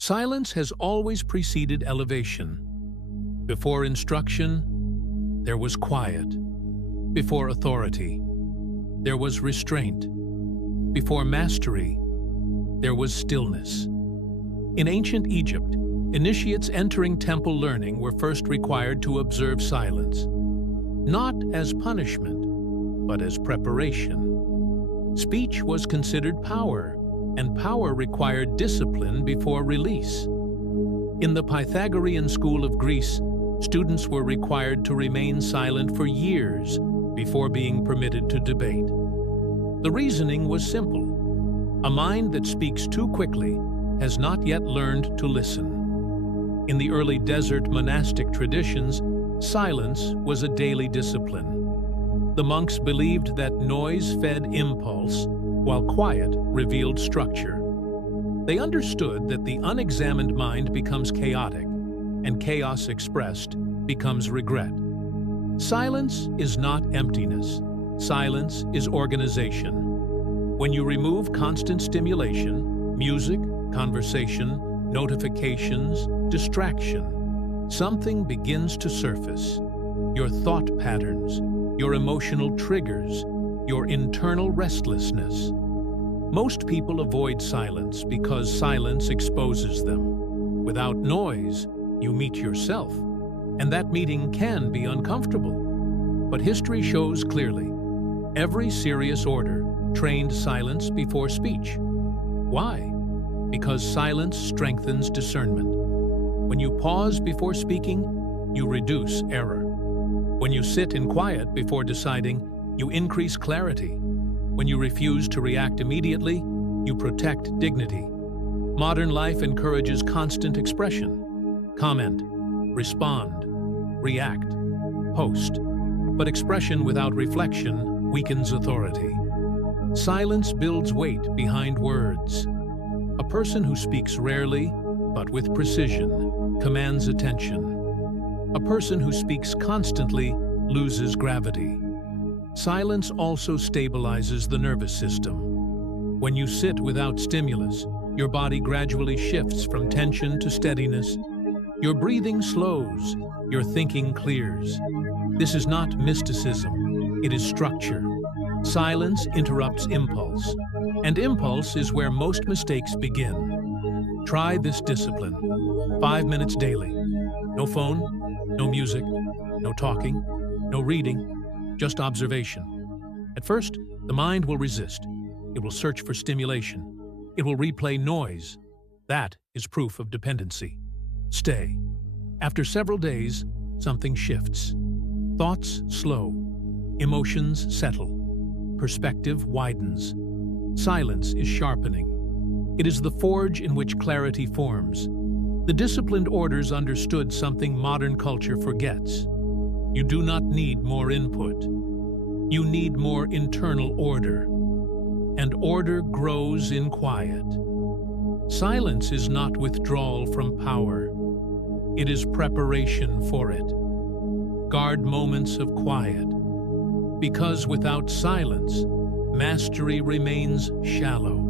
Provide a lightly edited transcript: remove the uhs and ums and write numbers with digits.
Silence has always preceded elevation. Before instruction, there was quiet. Before authority, there was restraint. Before mastery, there was stillness. In ancient Egypt, initiates entering temple learning were first required to observe silence, not as punishment, but as preparation. Speech was considered power, and power required discipline before release. In the Pythagorean school of Greece, students were required to remain silent for years before being permitted to debate. The reasoning was simple. A mind that speaks too quickly has not yet learned to listen. In the early desert monastic traditions, silence was a daily discipline. The monks believed that noise fed impulse, while quiet revealed structure. They understood that the unexamined mind becomes chaotic, and chaos expressed becomes regret. Silence is not emptiness. Silence is organization. When you remove constant stimulation, music, conversation, notifications, distraction, something begins to surface. Your thought patterns, your emotional triggers, your internal restlessness. Most people avoid silence because silence exposes them. Without noise, you meet yourself, and that meeting can be uncomfortable. But history shows clearly, every serious order trained silence before speech. Why? Because silence strengthens discernment. When you pause before speaking, you reduce error. When you sit in quiet before deciding, you increase clarity. When you refuse to react immediately, you protect dignity. Modern life encourages constant expression. Comment, respond, react, post. But expression without reflection weakens authority. Silence builds weight behind words. A person who speaks rarely, but with precision, commands attention. A person who speaks constantly loses gravity. Silence also stabilizes the nervous system. When you sit without stimulus, your body gradually shifts from tension to steadiness. Your breathing slows, your thinking clears. This is not mysticism, it is structure. Silence interrupts impulse, and impulse is where most mistakes begin. Try this discipline. 5 minutes daily. No phone, no music, no talking, no reading, just observation. At first, the mind will resist. It will search for stimulation. It will replay noise. That is proof of dependency. Stay. After several days, something shifts. Thoughts slow. Emotions settle. Perspective widens. Silence is sharpening. It is the forge in which clarity forms. The disciplined orders understood something modern culture forgets. You do not need more input. You need more internal order. And order grows in quiet. Silence is not withdrawal from power. It is preparation for it. Guard moments of quiet. Because without silence, mastery remains shallow.